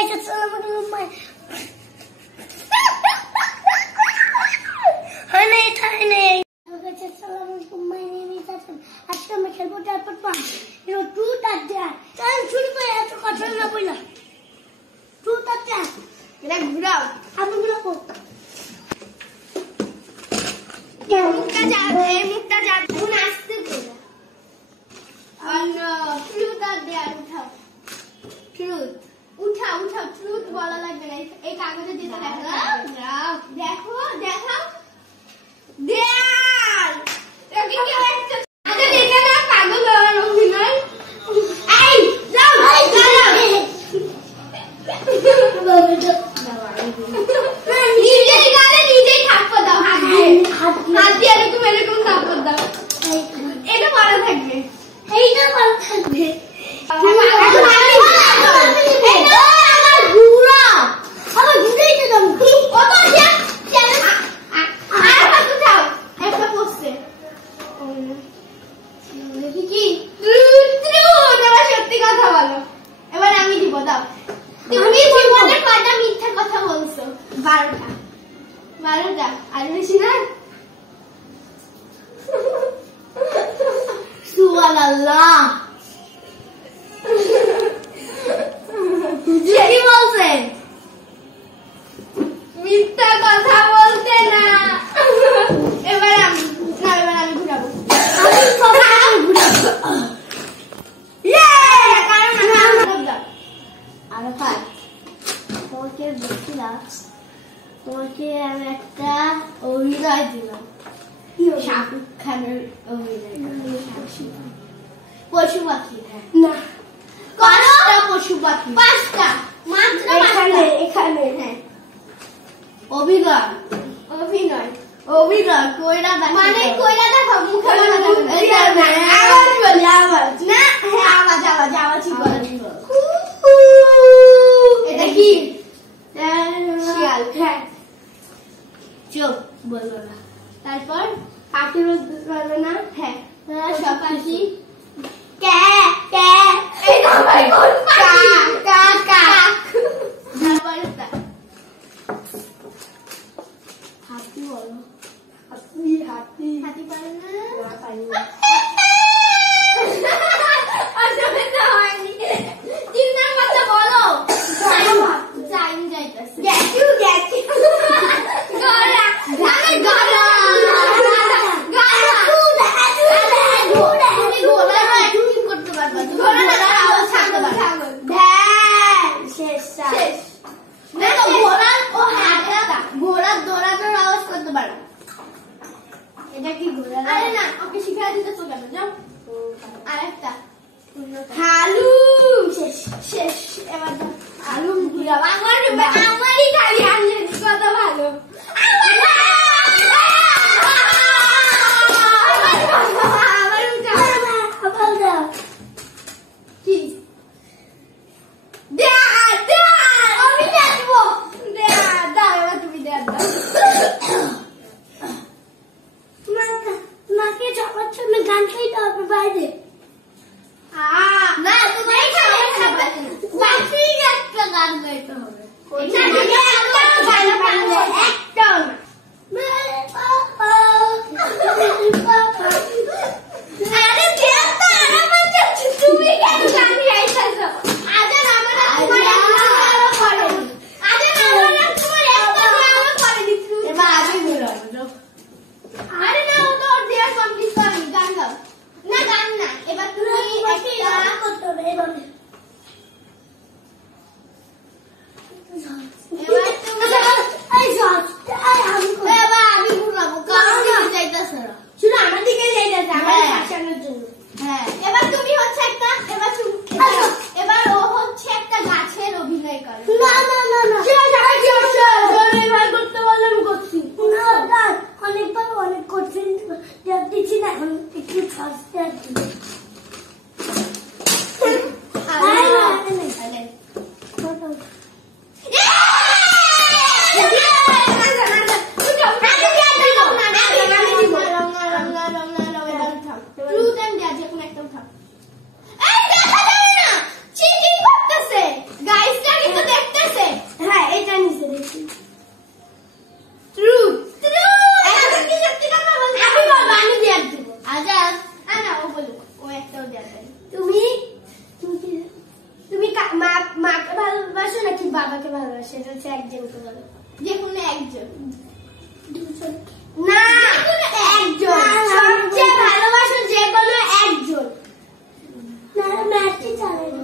guys, assalamualaikum. Hi, guys, assalamualaikum. My name is Hassan. আজকে আমি খেলবো তারপর পান। ট্রুথ আর ডেয়ার। চল শুরু করে এত কথা না বইলা। ট্রুথ আর ডেয়ার। এটা ঘুরাও। আমি ঘুরাবো। মুখটা যা কোন আসতে বলা। আর ট্রুথ আর ডেয়ার উঠাও। ট্রুথ উঠাও ট্রুথ বলা লাগবে না। এই কাগজে দিতে দেখো দেখাও দেয়াল তোকে কি হচ্ছে আগে দেখে না পাগল হওয়ার অভিনয় এই যাও নিজেই গালে নিজেই থাপ্পড় দাও হাত দিয়ে এরকম থাপ্পড় দাও এটা বড় থাকবে এইটা বড় থাকবে বারোটা আর বেশি না সুবহানাল্লাহ কি বলছে মিথ্যা কথা বলতে না এবার আমি ঘুরাবো তোমাকে আমি একটা অভিনয় দিলাম শাহরুখ খানের অভিনয় পশু পাখি না পাঁচটা পশু পাখি পাঁচটা মাত্র এখানে হ্যাঁ অভিনয় কইরা দেখা মানে কইরা দেখা মুখে আওয়াজ না হ্যাঁ আওয়াজ ঠিক বলে এটা কি শিয়াল হ্যাঁ চুপ বলবো না তারপর পাখি বলবে না হ্যাঁ সব পাখি হাতি বলো হাতি পারে না এটা কি ঘোড়া আরে না ওকে শিখাই দিতে তো কেন যাও আরেকটা হালুম শেষ এবার হালুম ঘোড়া আমারই খালি আনলে কত ভালো গান গাইতে হবে বাইরে না তুমি একটা গান গাইতে হবে এবার তুমি হচ্ছে একটা এবার ও হচ্ছে একটা গাছের অভিনয় করে না করতে বললে আমি করছি অনেকবার অনেক কঠিন দিচ্ছি না এখন একটু সস্তা মাকে ভালোবাসো নাকি বাবাকে ভালোবাসো? এটা হচ্ছে একজনকে বলো। যে কোনো একজন। না, একজন। সবচেয়ে ভালোবাসো যে কোনো একজন। না, ম্যাচই চালাই না।